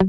Que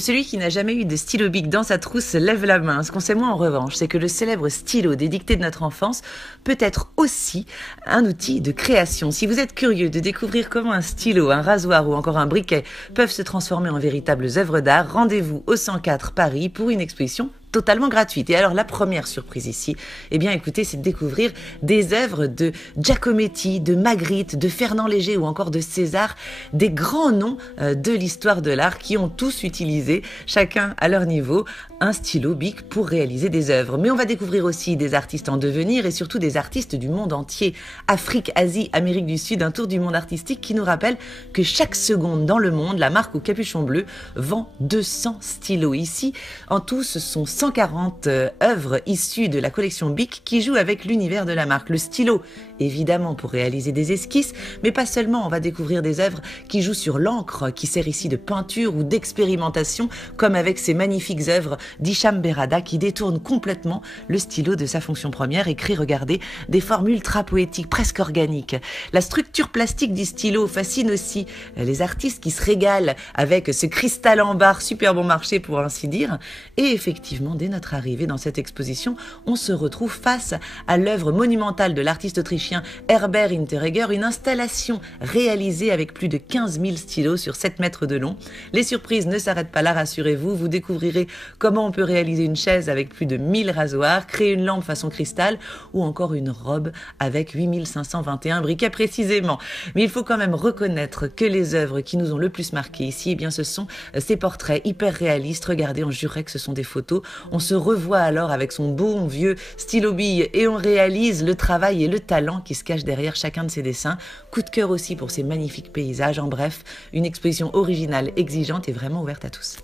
celui qui n'a jamais eu de stylo bic dans sa trousse lève la main. Ce qu'on sait moins en revanche, c'est que le célèbre stylo des dictées de notre enfance peut être aussi un outil de création. Si vous êtes curieux de découvrir comment un stylo, un rasoir ou encore un briquet peuvent se transformer en véritables œuvres d'art, rendez-vous au 104 Paris pour une exposition totalement gratuite. Et alors la première surprise ici, eh bien écoutez, c'est de découvrir des œuvres de Giacometti, de Magritte, de Fernand Léger ou encore de César, des grands noms de l'histoire de l'art qui ont tous utilisé, chacun à leur niveau, un stylo bic pour réaliser des œuvres. Mais on va découvrir aussi des artistes en devenir et surtout des artistes du monde entier. Afrique, Asie, Amérique du Sud, un tour du monde artistique qui nous rappelle que chaque seconde dans le monde, la marque au capuchon bleu vend 200 stylos. Ici, en tout, ce sont 140 œuvres issues de la collection Bic qui jouent avec l'univers de la marque. Le stylo, évidemment, pour réaliser des esquisses, mais pas seulement. On va découvrir des œuvres qui jouent sur l'encre, qui sert ici de peinture ou d'expérimentation, comme avec ces magnifiques œuvres d'Hicham Berrada qui détournent complètement le stylo de sa fonction première et créent, regardez, des formes ultra poétiques, presque organiques. La structure plastique du stylo fascine aussi les artistes qui se régalent avec ce cristal en barre super bon marché pour ainsi dire. Et effectivement, dès notre arrivée dans cette exposition, on se retrouve face à l'œuvre monumentale de l'artiste autrichien Herbert Interreger, une installation réalisée avec plus de 15 000 stylos sur 7 mètres de long. Les surprises ne s'arrêtent pas là, rassurez-vous, vous découvrirez comment on peut réaliser une chaise avec plus de 1000 rasoirs, créer une lampe façon cristal ou encore une robe avec 8521 briquets précisément. Mais il faut quand même reconnaître que les œuvres qui nous ont le plus marqué ici, eh bien, ce sont ces portraits hyper réalistes. Regardez, on jurait que ce sont des photos. On se revoit alors avec son bon vieux stylo bille et on réalise le travail et le talent qui se cache derrière chacun de ces dessins. Coup de cœur aussi pour ces magnifiques paysages. En bref, une exposition originale, exigeante et vraiment ouverte à tous.